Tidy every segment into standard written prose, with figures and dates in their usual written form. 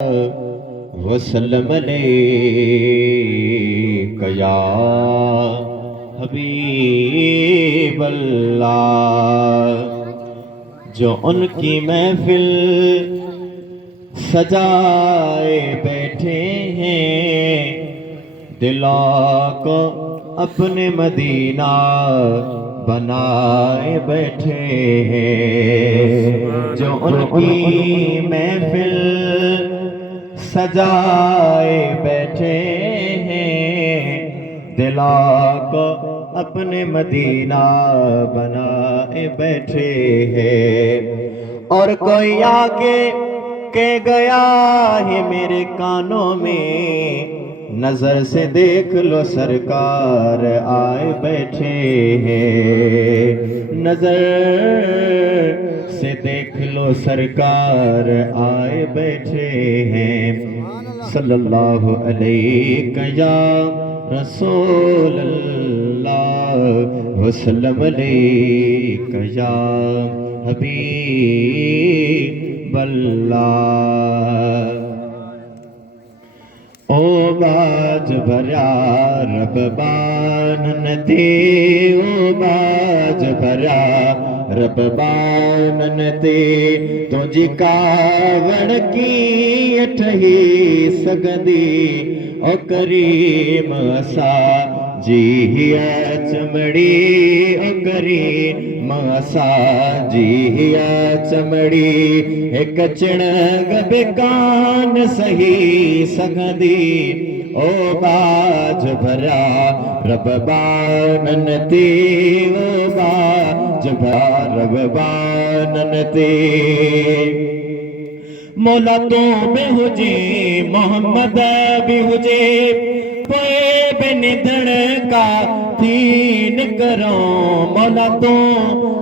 वसल्लम अलैका या हबीब अल्लाह। जो उनकी महफिल सजाए बैठे हैं, दिलों को अपने मदीना बनाए बैठे हैं। जो उनकी महफिल सजाए बैठे हैं, दिलों को अपने मदीना बनाए बैठे हैं। और कोई आके कह गया है मेरे कानों में, नजर से देख लो सरकार आए बैठे हैं। नजर से देख लो सरकार आए बैठे हैं। सल्लल्लाहु अलैहि या रसूल अल्लाह, वसल्लम अलैका या हबीब अल्लाह। ओ बाज भरा रब बानन ते, ओ बाज भरा रब बानन ते, तुझी कावड़ की अठही सगदी। ओ करीम असा जी चमड़ी, ओ करीम असा जी चमड़ी। एक चिणग बेकान सही सगदी। ओ बाज भरा रब बानन ते, ओ बाज भरा रब बानन ते। मौला तो बेहुजे मोहम्मद भी हुजे, पोए बेनिधन का दीन करो। मौला तो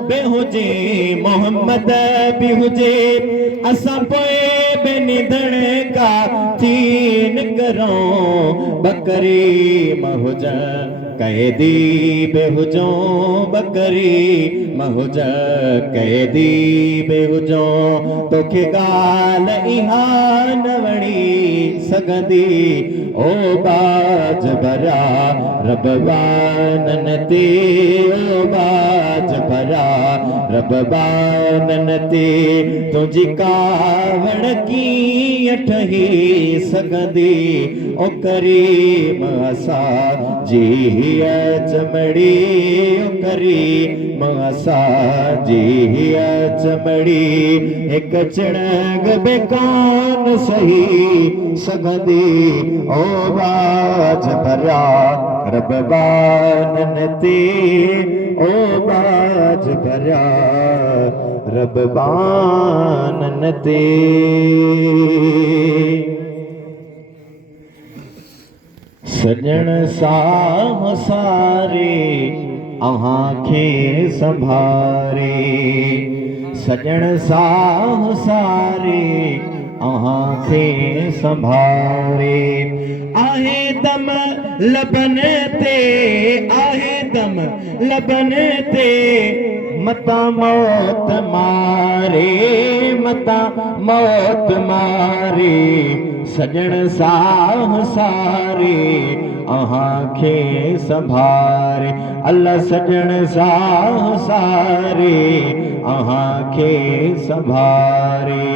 बेहुजे मोहम्मद भी हुजे, असा पोए बेनिधन का दीन करो। बकरी महुज कैदी बेहुजो, बकरी महुज कैदी बेहुजो। तोखे गाल इहान वणी सगदी। ओ बाज भरा रब बानन ते, ओ बाज भरा रब बानन ते, तुझी कावड़ की अठही सगदी। ओ करीम असा जी चमड़ी, ओ करीम असा जी चमड़ी। एक चिणग बेकान सही सगदी। ओ बाज भरा रब बानन ते, ओ बाज भरा रब बानन ते। सजन साह सारे आंखे संभारे, सजन साह सारे आंखें संभारे। आहे दम लबन ते, आहे दम लबन ते, मता मौत मारे, मता मौत मारे। सजन साह सारे आंखें संभारे। अल्लाह सजन साह सारे आंखें संभारे।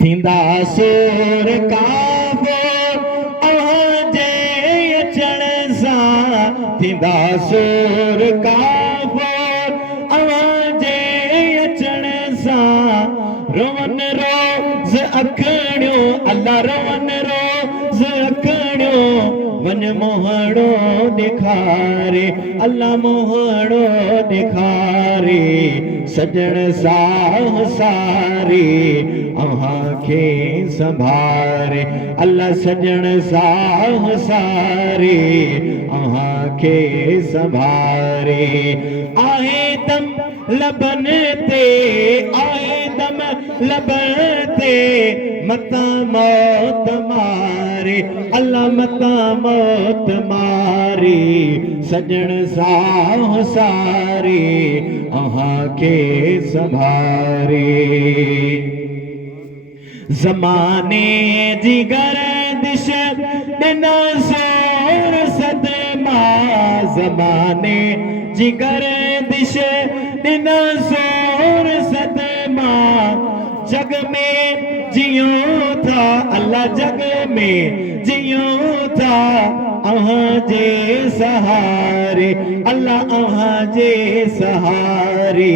थींदा सूर काफ़ो अवाजे अचण सां, थींदा सूर काफ़ो अवाजे अचण सां। रोवन रोज़ अखड़ियो, अल्लाह रोवन रोज़ अखड़ियो। वन मोहड़ो दिखारे, अल्लाह मोहड़ो दिखारे। सजन साह सारे आंखें संभारे। अल्लाह सजन साह सारे आंखें संभारे। आहे दम लबन ते, आहे दम लबन ते, मता मौत मारे। अल्लाह मता मौत मारे। सजन साह सारे आंखें संभारे। ज़माने जी गर्दिश ॾिना ज़ोर सदमा, ज़माने जी गर्दिश ॾिना ज़ोर सदमा। जग में जियूं था अल्लाह, जग में जियूं था अव्हां जे सहारे, अल्लाह अव्हां जे सहारे।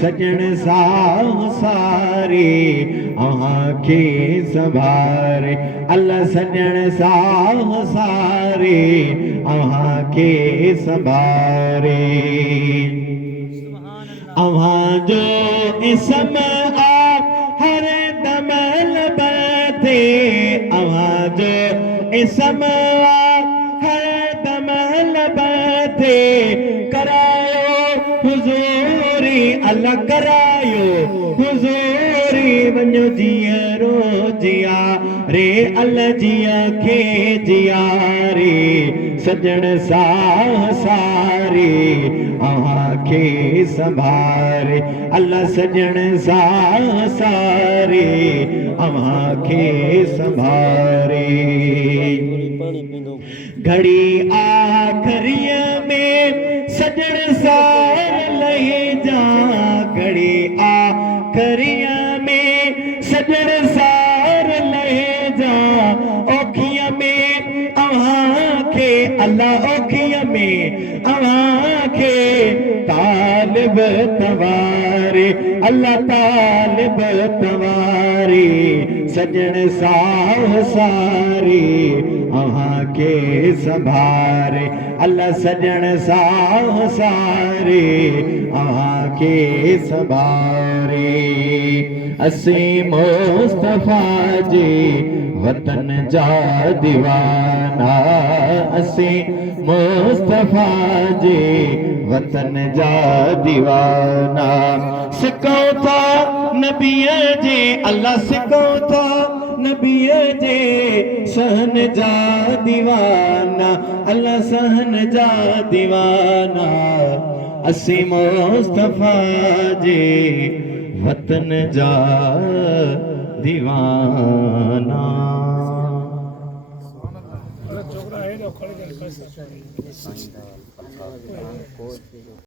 सजण सां सारे अव्हां खे संभारे, अल्लाह सजण सां सारे अव्हां खे संभारे। अव्हां जो इसम आ हर दम लब ते, अव्हां जो इसम आ हर दम लब ते। करायो हुज़ूरी अल्लाह करायो हुज़ूरी, वञो जीअरो जिया रे अल्लाह जिया खे जिया रे। सजण सां सारे अव्हां खे संभारे, अल्लाह सजण सां सारे अव्हां खे संभारे। घड़ी आखरीअ में सजण सार लही जा, घड़ी आखरीअ में सजण सार लही जा। ओखीअ में अव्हां खे अल्लाह, ओखीअ में अव्हां खे तालिब तवारे, अल्लाह तालिब तवारे। सजण सां सारे अव्हां खे संभारे, अल्लाह सजण सां सारे अव्हां खे संभारे। असीं मुस्तफ़ा जे वतन जा दीवाना, असीं मुस्तफ़ा जे वतन जा दीवाना। सिकूं था नबीअ जे अल्लाह, सिकूं था नबीअ जे सहन जा दीवाना, अल्लाह सहन जा दीवाना। असीं मुस्तफ़ा जे वतन जा दीवाना।